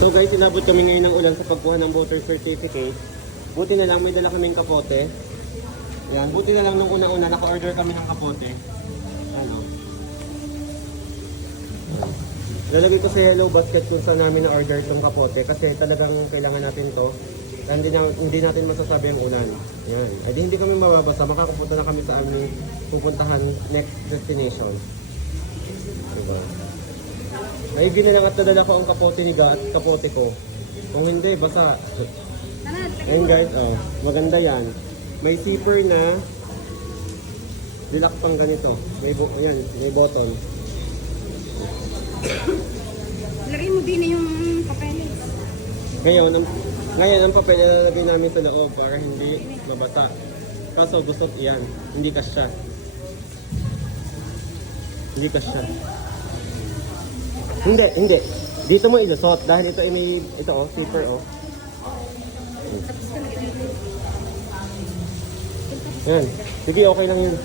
So guys, inabot kami ngayon ng ulan sa pagkuha ng voter certificate. Buti na lang may dala kaming kapote. Yan, buti na lang nung una-una naka-order kami ng kapote. Ano? Lalagay ko sa yellow basket kung saan namin na-order itong kapote kasi talagang kailangan natin to. Hindi natin masasabi ang unan. Yan. Ay di hindi kami mababasa. Makakapunta na kami sa aming pupuntahan next destination. Diba? Ay, ginalang at nadala ko ang kapote ni Ga at kapote ko. Kung hindi, basa. Ayan guys, oh, maganda yan. May zipper na dilak pang ganito. Ayan, may button. Lagay mo din na yung papeles. Ngayon ang papel na nalagay namin sa loob para hindi mabasa. Kaso gusto yan, hindi kasya. Hindi kasya. Hindi. Dito mo ilusot dahil ito ay may zipper oh. Yan. Sige, okay lang yun.